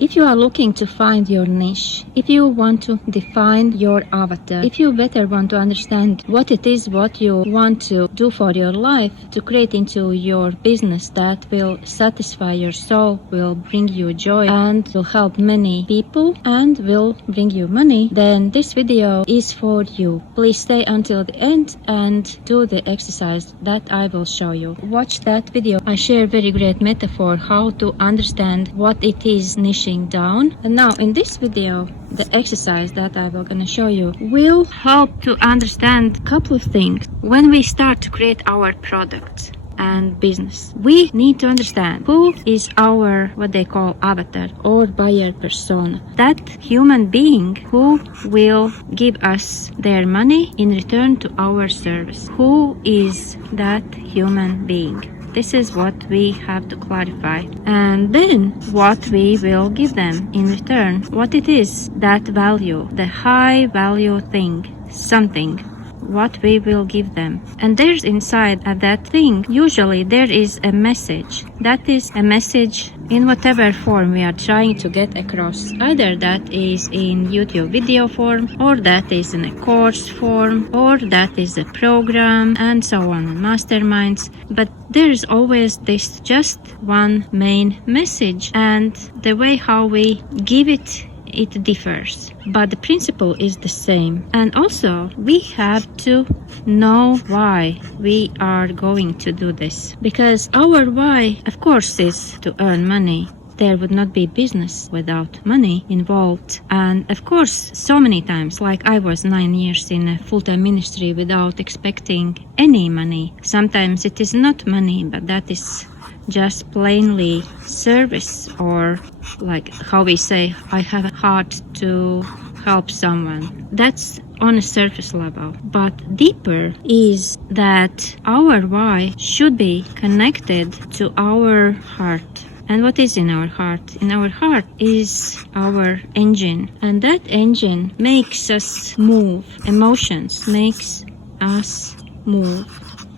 If you are looking to find your niche, if you want to define your avatar, if you better want to understand what it is what you want to do for your life, to create into your business that will satisfy your soul, will bring you joy and will help many people and will bring you money, then this video is for you. Please stay until the end and do the exercise that I will show you. Watch that video. I share very great metaphor how to understand what it is niching down. And now in this video, the exercise that I will gonna show you will help to understand a couple of things. When we start to create our product and business, we need to understand who is our, what they call avatar or buyer persona. That human being who will give us their money in return to our service. Who is that human being? This is what we have to clarify. And then what we will give them in return. What it is, that value, the high value thing, something, what we will give them. And there's inside of that thing, usually there is a message. That is a message in whatever form we are trying to get across. Either that is in YouTube video form, or that is in a course form, or that is a program, and so on, masterminds. But there is always this just one main message, and the way how we give it differs, but the principle is the same. And also we have to know why we are going to do this, because our why, of course, is to earn money. There would not be business without money involved. And of course, so many times, like I was 9 years in a full-time ministry without expecting any money. Sometimes it is not money, but that is just plainly service, or like how we say, I have a heart to help someone. That's on a surface level. But deeper is that our why should be connected to our heart. And what is in our heart? In our heart is our engine. And that engine makes us move. Emotions makes us move.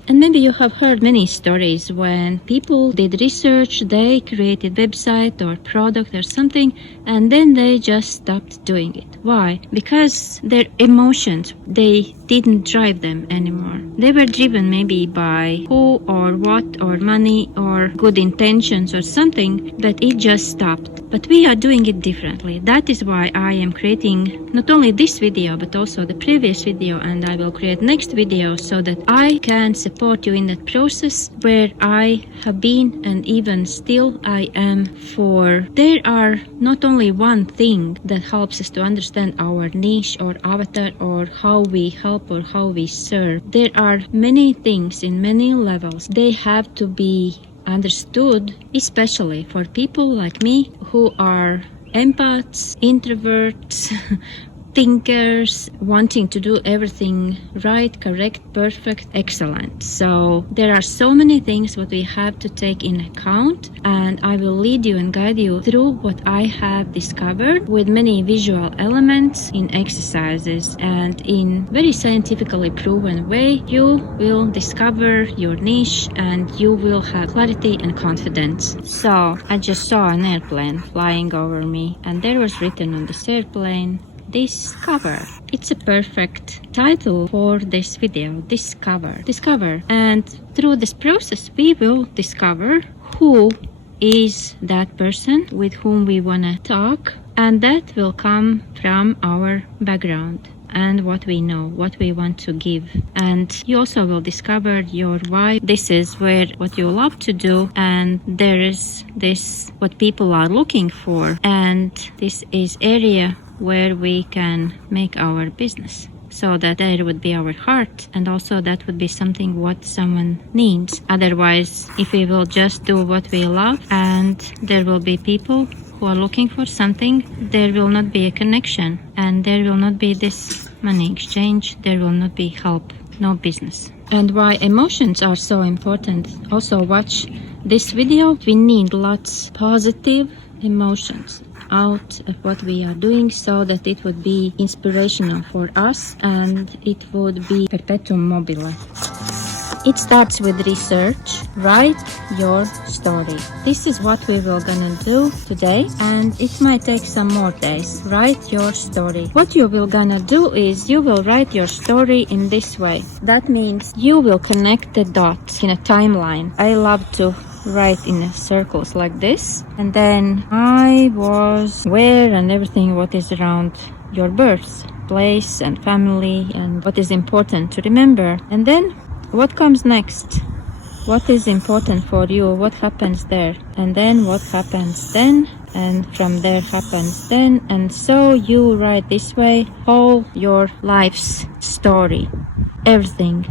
And maybe you have heard many stories when people did research, they created website or product or something, and then they just stopped doing it. Why? Because their emotions, they didn't drive them anymore. They were driven maybe by who or what or money or good intentions or something, but it just stopped. But we are doing it differently. That is why I am creating not only this video, but also the previous video, and I will create next video so that I can support you in that process where I have been and even still I am for. There are not only one thing that helps us to understand our niche or avatar or how we help or how we serve. There are many things in many levels. They have to be understood, especially for people like me who are empaths, introverts, thinkers, wanting to do everything right, correct, perfect, excellent. So there are so many things what we have to take in account, and I will lead you and guide you through what I have discovered with many visual elements in exercises, and in very scientifically proven way you will discover your niche and you will have clarity and confidence. So I just saw an airplane flying over me, and there was written on this airplane, Discover. It's a perfect title for this video. Discover. And through this process we will discover who is that person with whom we want to talk, and that will come from our background and what we know, what we want to give. And you also will discover your why. This is where what you love to do, and there is this what people are looking for, and this is area where we can make our business. So that there would be our heart, and also that would be something what someone needs. Otherwise, if we will just do what we love and there will be people who are looking for something, there will not be a connection, and there will not be this money exchange, there will not be help, no business. And why emotions are so important, also watch this video. We need lots positive emotions out of what we are doing, so that it would be inspirational for us and it would be perpetuum mobile. It starts with research. Write your story. This is what we will gonna do today, and it might take some more days. Write your story. What you will gonna do is you will write your story in this way. That means you will connect the dots in a timeline. I love to write in circles like this, and then I was where and everything what is around your birth place and family and what is important to remember. And then what comes next? What is important for you? What happens there? And then what happens then? And from there happens then. And so you write this way all your life's story, everything,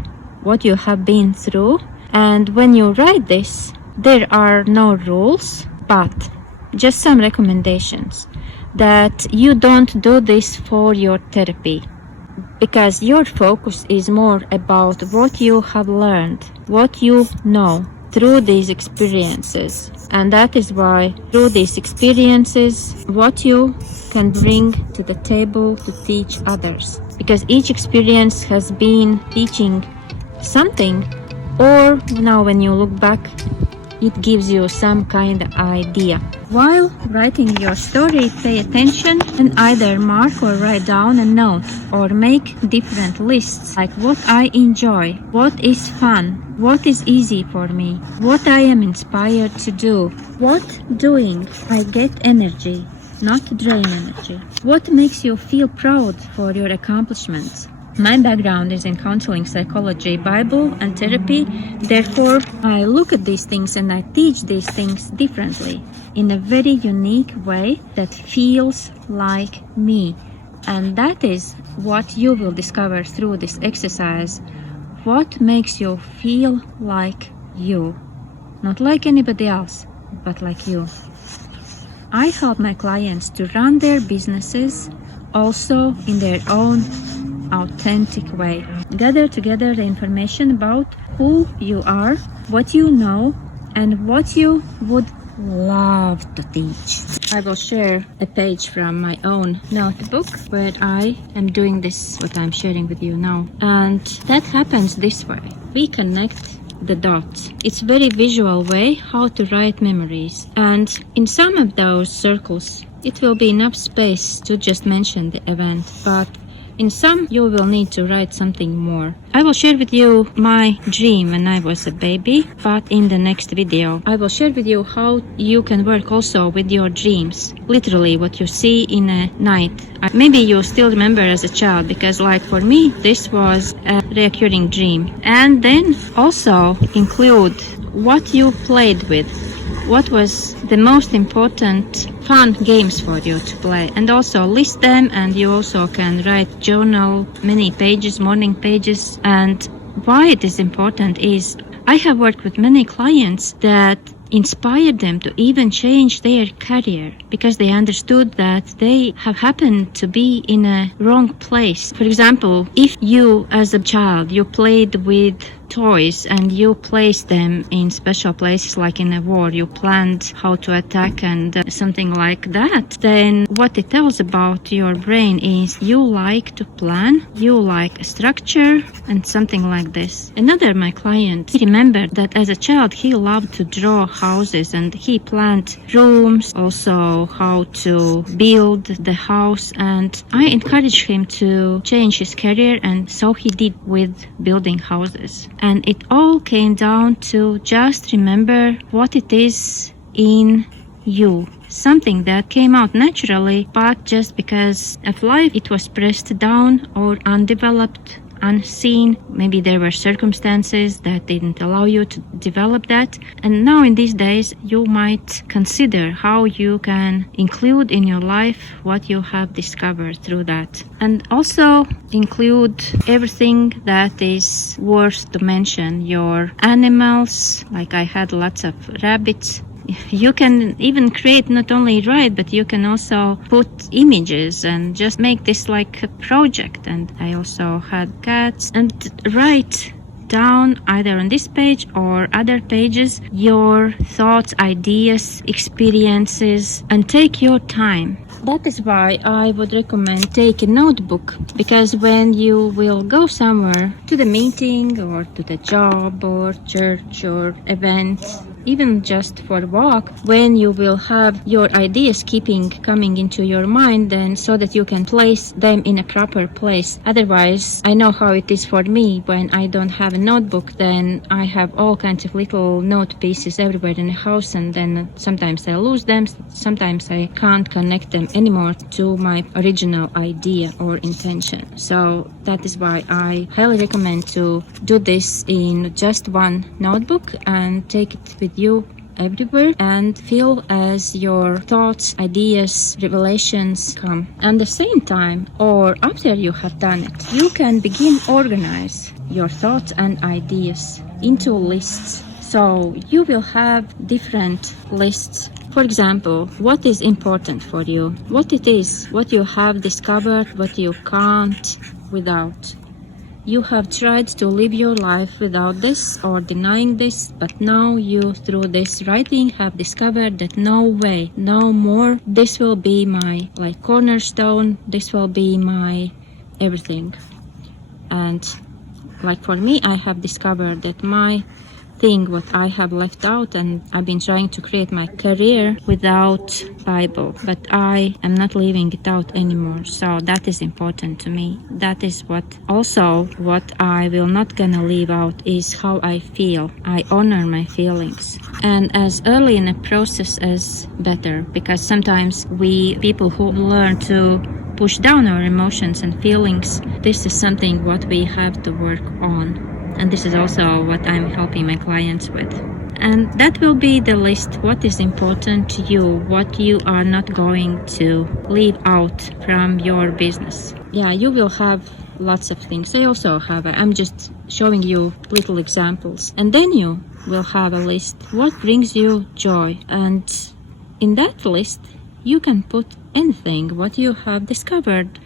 what you have been through. And when you write this, there are no rules, but just some recommendations that you don't do this for your therapy, because your focus is more about what you have learned, what you know through these experiences. And that is why through these experiences, what you can bring to the table to teach others. Because each experience has been teaching something, or now when you look back, it gives you some kind of idea. While writing your story, pay attention and either mark or write down a note or make different lists, like what I enjoy, what is fun, what is easy for me, what I am inspired to do, what doing I get energy, not drain energy, what makes you feel proud for your accomplishments. My background is in counseling, psychology, Bible, and therapy. Therefore, I look at these things and I teach these things differently, in a very unique way that feels like me. And that is what you will discover through this exercise. What makes you feel like you? Not like anybody else, but like you. I help my clients to run their businesses also in their own authentic way. Gather together the information about who you are, what you know, and what you would love to teach. I will share a page from my own notebook where I am doing this, what I'm sharing with you now. And that happens this way. We connect the dots. It's very visual way how to write memories. And in some of those circles, it will be enough space to just mention the event. But in some, you will need to write something more. I will share with you my dream when I was a baby, but in the next video, I will share with you how you can work also with your dreams. Literally what you see in a night. Maybe you still remember as a child, because like for me, this was a recurring dream. And then also include what you played with. What was the most important fun games for you to play, and also list them. And you also can write journal, many pages, morning pages. And why it is important is I have worked with many clients that inspired them to even change their career because they understood that they have happened to be in a wrong place. For example, if you as a child, you played with toys and you placed them in special places, like in a war, you planned how to attack and something like that, then what it tells about your brain is you like to plan, you like a structure and something like this. Another my client, he remembered that as a child he loved to draw houses and he planned rooms, also how to build the house, and I encouraged him to change his career, and so he did with building houses. And it all came down to just remember what it is in you. Something that came out naturally, but just because of life, it was pressed down or undeveloped, unseen. Maybe there were circumstances that didn't allow you to develop that. And now in these days, you might consider how you can include in your life what you have discovered through that. And also include everything that is worth to mention. Your animals, like I had lots of rabbits. You can even create, not only write, but you can also put images and just make this like a project. And I also had cats. And write down either on this page or other pages your thoughts, ideas, experiences, and take your time. That is why I would recommend take a notebook, because when you will go somewhere to the meeting or to the job or church or event, even just for a walk, when you will have your ideas coming into your mind, then so that you can place them in a proper place. Otherwise, I know how it is for me. When I don't have a notebook, then I have all kinds of little note pieces everywhere in the house, and then sometimes I lose them, sometimes I can't connect them anymore to my original idea or intention. So that is why I highly recommend to do this in just one notebook and take it with you everywhere and feel as your thoughts, ideas, revelations come. At the same time, or after you have done it, you can begin organize your thoughts and ideas into lists. So you will have different lists. For example, what is important for you, what it is, what you have discovered, what you can't without. You have tried to live your life without this or denying this, but now you, through this writing, have discovered that no way, no more, this will be my cornerstone, this will be my everything. And for me, I have discovered that my thing, what I have left out, and I've been trying to create my career without Bible, but I am not leaving it out anymore. So that is important to me. That is what I will not gonna leave out is how I feel. I honor my feelings, and as early in a process as better, because sometimes we people who learn to push down our emotions and feelings, this is something what we have to work on. And this is also what I'm helping my clients with. And that will be the list, what is important to you, what you are not going to leave out from your business. Yeah, you will have lots of things. I'm just showing you little examples. And then you will have a list, what brings you joy. And in that list, you can put anything, what you have discovered.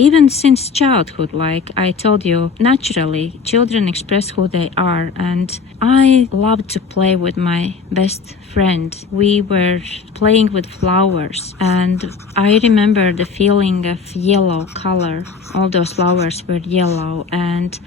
Even since childhood, like I told you, naturally, children express who they are. And I loved to play with my best friend. We were playing with flowers. And I remember the feeling of yellow color. All those flowers were yellow. And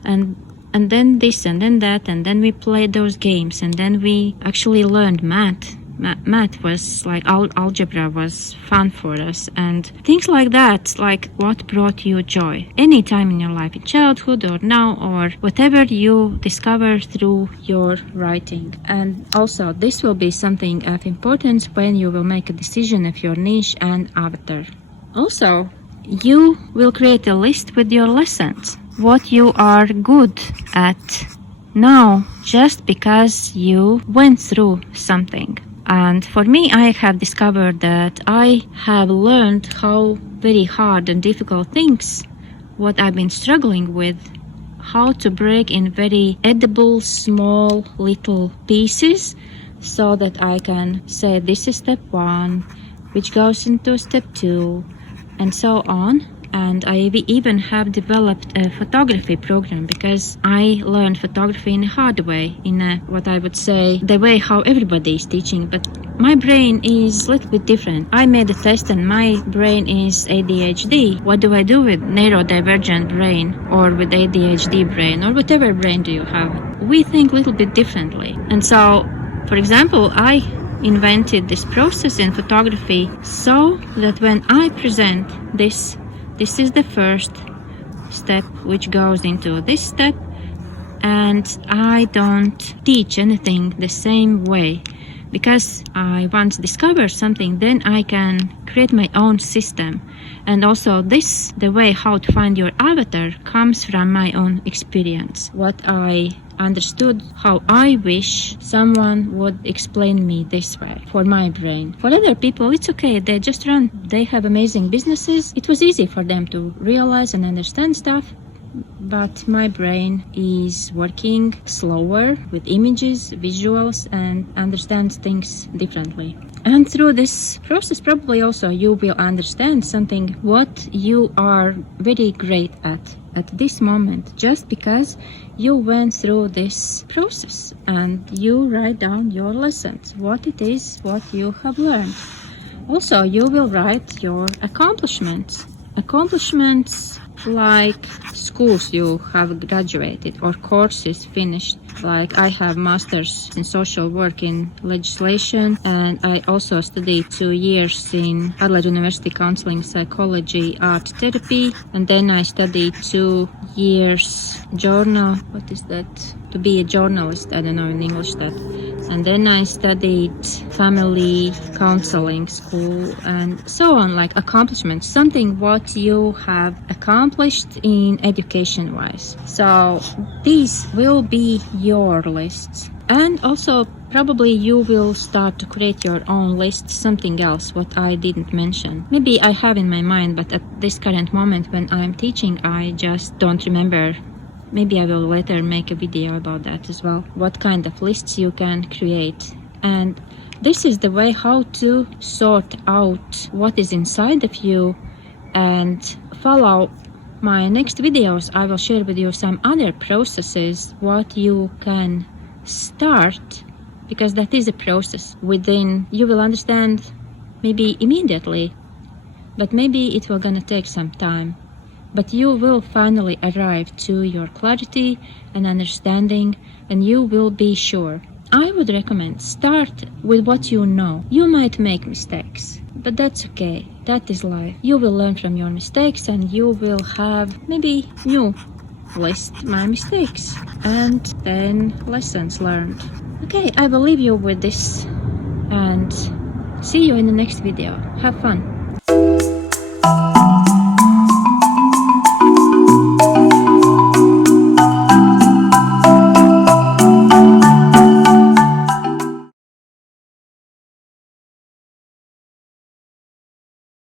then this and then that. And then we played those games. And then we actually learned math. Math was algebra was fun for us, and things like that, like what brought you joy any time in your life, in childhood or now, or whatever you discover through your writing. And also this will be something of importance when you will make a decision of your niche and avatar. Also, you will create a list with your lessons, what you are good at now, just because you went through something. And for me, I have discovered that I have learned how very hard and difficult things, what I've been struggling with, how to break in very edible, small, little pieces, so that I can say this is step 1, which goes into step 2, and so on. And I even have developed a photography program, because I learned photography in a hard way, in what I would say the way how everybody is teaching, but my brain is a little bit different. I made a test and my brain is ADHD. What do I do with neurodivergent brain or with ADHD brain or whatever brain do you have? We think a little bit differently. And so, for example, I invented this process in photography so that when I present this is the first step which goes into this step, and I don't teach anything the same way, because I once discover something, then I can create my own system. And also the way how to find your avatar comes from my own experience, what I understood, how I wish someone would explain me this way for my brain. For other people, it's okay, they just run, they have amazing businesses, it was easy for them to realize and understand stuff. But my brain is working slower with images, visuals, and understands things differently. And through this process, probably also you will understand something what you are very great at this moment, just because you went through this process and you write down your lessons, what it is, what you have learned. Also, you will write your accomplishments. Accomplishments like schools you have graduated or courses finished. Like I have masters in social work in legislation, and I also studied 2 years in Adelaide University counseling psychology art therapy, and then I studied 2 years journal, what is that? To be a journalist, I don't know in English that. And then I studied family counseling school and so on, like accomplishments, something what you have accomplished in education wise. So these will be your lists. And also probably you will start to create your own list, something else what I didn't mention. Maybe I have in my mind, but at this current moment when I'm teaching, I just don't remember. Maybe I will later make a video about that as well. What kind of lists you can create. And this is the way how to sort out what is inside of you, and follow my next videos. I will share with you some other processes what you can start, because that is a process within. You will understand maybe immediately, but maybe it will gonna take some time. But you will finally arrive to your clarity and understanding, and you will be sure. I would recommend start with what you know. You might make mistakes, but that's okay. That is life. You will learn from your mistakes, and you will have maybe new list my mistakes and then lessons learned. Okay, I will leave you with this and see you in the next video. Have fun.